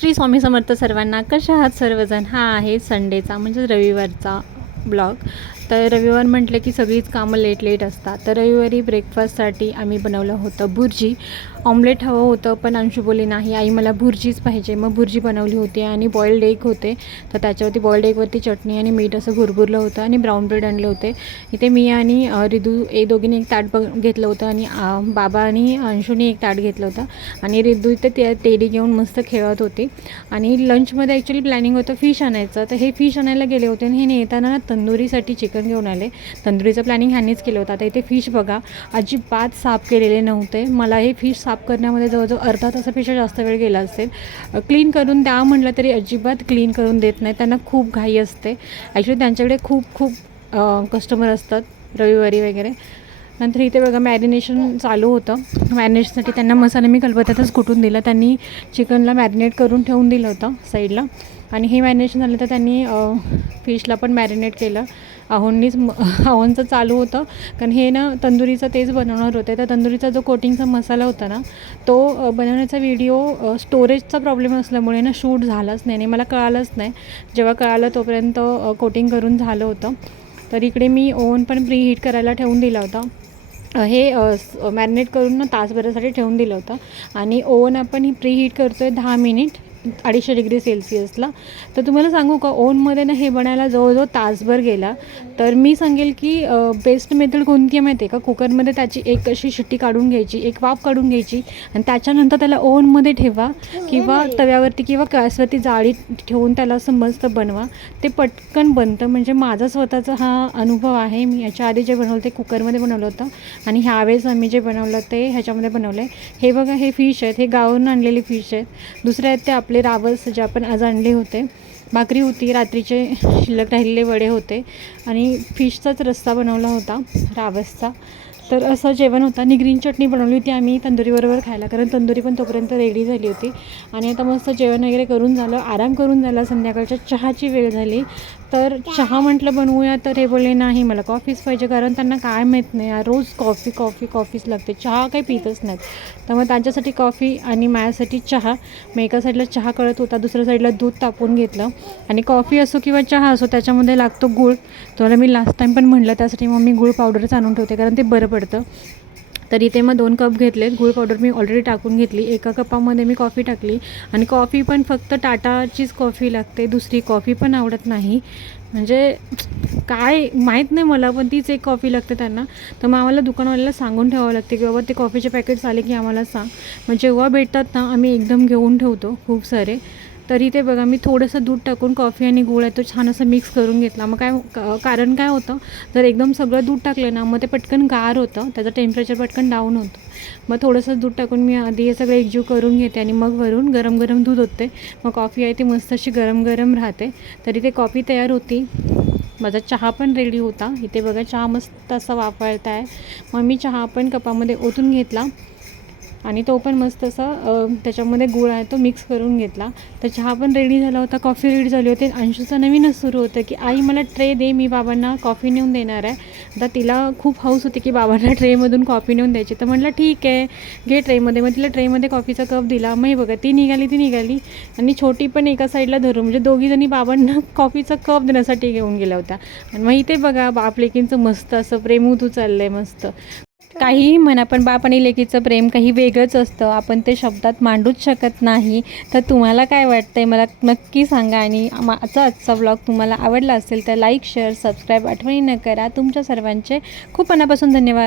श्री स्वामी समर्थ सर्वांना कशा आहात सर्वजण? हा आहे संडेचा म्हणजे रविवारचा ब्लॉग. तर रविवार म्हटलं की सगळीच कामं लेट लेट असतात. तर रविवारी ब्रेकफास्टसाठी आम्ही बनवलं होतं भुर्जी. ऑमलेट हवं होतं पण अंशू बोली नाही आई मला भुर्जीच पाहिजे. मग भुर्जी बनवली होती आणि बॉईल्ड एग होते. तर त्याच्यावरती बॉईल्ड एगवरती चटणी आणि मीठ असं भुरभुरलं होतं आणि ब्राऊन ब्रेड आणले होते. इथे मी आणि रिदू ए दोघींनी एक ताट बघ घेतलं होतं आणि बाबा आणि अंशूने एक ताट घेतलं होतं. आणि रिदू इथे ते तेडी घेऊन मस्त खेळत होती. आणि लंचमध्ये ॲक्च्युली प्लॅनिंग होतं फिश आणायचं. तर हे फिश आणायला गेले होते आणि हे नेताना तंदुरीसाठी चिकन चिकन घेऊन आले. तंदुरीचं प्लॅनिंग ह्यांनीच केलं होतं. आता इथे फिश बघा. अजिबात साफ केलेले नव्हते. मला हे फिश साफ करण्यामध्ये जवळजवळ अर्धा तासापेक्षा जास्त वेळ गेला असेल. क्लीन करून द्या म्हटलं तरी अजिबात क्लीन करून देत नाही. त्यांना खूप घाई असते. ॲक्च्युली त्यांच्याकडे खूप खूप कस्टमर असतात. रविवारी वगैरे. नंतर इथे बघा मॅरिनेशन चालू होतं. मॅरिनेशनसाठी त्यांना मसाला मी कलबत्यातच कुटून दिला. त्यांनी चिकनला मॅरिनेट करून ठेवून दिलं होतं साईडला आणि हे मॅरिनेशन झालं तर त्यांनी फिशला पण मॅरिनेट केलं. आहोंनीच म आहोंचं चालू होतं. कारण हे ना तंदुरीचं तेच बनवणार होते. तर तंदुरीचा जो कोटिंगचा मसाला होता ना तो बनवण्याचा व्हिडिओ स्टोरेजचा प्रॉब्लेम असल्यामुळे ना शूट झालाच नाही. आणि मला कळालंच नाही. जेव्हा कळालं तोपर्यंत कोटिंग करून झालं होतं. तर इकडे मी ओव्हन पण प्री हीट करायला ठेवून दिला होता. हे मॅरिनेट करून ना तासभरासाठी ठेवून दिलं होतं. आणि ओव्हन आपण ही प्री हीट करतो आहे दहा मिनिट अडीचशे डिग्री सेल्सिअसला. तर तुम्हाला सांगू का ओनमध्ये ना हे बनायला जवळजवळ तासभर गेला. तर मी सांगेल की बेस्ट मेथड कोणती आहे माहिती आहे का? कुकरमध्ये त्याची एक अशी शिट्टी काढून घ्यायची एक वाफ काढून घ्यायची आणि त्याच्यानंतर त्याला ओनमध्ये ठेवा किंवा तव्यावरती किंवा गॅसवरती जाळी ठेवून त्याला असं मस्त बनवा. ते पटकन बनतं. म्हणजे माझा स्वतःचा हा अनुभव आहे. मी याच्या आधी जे बनवलं ते कुकरमध्ये बनवलं होतं आणि ह्यावेळेस आम्ही जे बनवलं ते ह्याच्यामध्ये बनवलं आहे. हे बघा हे फिश आहेत. हे गावावरून आणलेली फिश आहेत. दुसऱ्या आहेत ते आपले रावस जे आपण आज आणले होते. भाकरी होती रात्रीचे शिल्लक राहिलेले वडे होते आणि फिशचाच रस्सा बनवला होता रावसचा. तर असं जेवण होतं. आणि ग्रीन चटणी बनवली होती आम्ही तंदुरीबरोबर खायला कारण तंदुरी पण तोपर्यंत रेडी झाली होती. आणि आता मस्त जेवण वगैरे करून झालं. आराम करून झाला. संध्याकाळच्या चहाची वेळ झाली. तर चहा म्हटलं बनवूया तर हे बोलले नाही मला कॉफीच पाहिजे कारण त्यांना काय माहीत नाही रोज कॉफी कॉफी कॉफीच लागते. चहा काही पितच नाहीत. मग त्यांच्यासाठी कॉफी आणि माझ्यासाठी चहा. मग एका साईडला चहा कळत होता दुसऱ्या साईडला दूध तापून घेतलं. आणि कॉफी असो किंवा चहा असो त्याच्यामध्ये लागतो गूळ. तुम्हाला मी लास्ट टाईम पण म्हटलं त्यासाठी मग मी गूळ पावडरच आणून ठेवते कारण ते बरं पडतं. पडतं. तर इथे मग दोन कप घेतलेत. गूळ पावडर मी ऑलरेडी टाकून घेतली. एका कपामध्ये मी कॉफी टाकली. आणि कॉफी पण फक्त टाटाचीच कॉफी लागते. दुसरी कॉफी पण आवडत नाही. म्हणजे काय माहीत नाही मला पण तीच एक कॉफी लागते त्यांना. तर मग आम्हाला दुकानवाल्याला सांगून ठेवावं लागते की बाबा ते कॉफीचे पॅकेट्स आले की आम्हाला सांग. मग जेव्हा भेटतात ना आम्ही एकदम घेऊन ठेवतो खूप सारे. तरी ते बघा मी थोडंसं दूध टाकून कॉफी आणि गुळ आहे तो छान असं मिक्स करून घेतला. मग काय कारण काय होतं जर एकदम सगळं दूध टाकलं ना मग ते पटकन गार होतं त्याचं टेम्परेचर पटकन डाऊन होतं. मग थोडंसं दूध टाकून मी आधी हे सगळं एकजीव करून घेते आणि मग वरून गरम गरम दूध होते मग कॉफी आहे ती मस्त अशी गरम गरम राहते. तरी ते कॉफी तयार होती. माझा चहा पण रेडी होता. इथे बघा चहा मस्त असा वापरता आहे मग मी चहा पण कपामध्ये ओतून घेतला. आणि तो पण मस्त असा त्याच्यामध्ये गुळ आहे तो मिक्स करून घेतला. तर चहा पण रेडी झाला होता कॉफी रेडी झाली होती. अंशूचं नवीनच सुरू होतं की आई मला ट्रे दे मी बाबांना कॉफी नेऊन देणार आहे. आता तिला खूप हाऊस होती की बाबांना ट्रेमधून कॉफी नेऊन द्यायची. तर म्हटलं ठीक आहे घे ट्रेमध्ये मग तिला ट्रेमध्ये कॉफीचा कप दिला. मग बघा ती निघाली ती निघाली. आणि छोटी पण एका साईडला धरून म्हणजे दोघीजणी बाबांना कॉफीचा कप देण्यासाठी घेऊन गेल्या होत्या. आणि मग इथे बघा बाप लेकींचं मस्त असं प्रेमूतू चाललं आहे मस्त. काहीही म्हणा पण बाप आणि लेकीचं प्रेम काही वेगळंच असतं. आपण ते शब्दात मांडूच शकत नाही. तर तुम्हाला काय वाटतंय? मला नक्की सांगा आणि माझा आजचा ब्लॉग तुम्हाला आवडला असेल तर लाईक शेअर सबस्क्राईब आठवणी न करा. तुमच्या सर्वांचे खूप मनापासून धन्यवाद.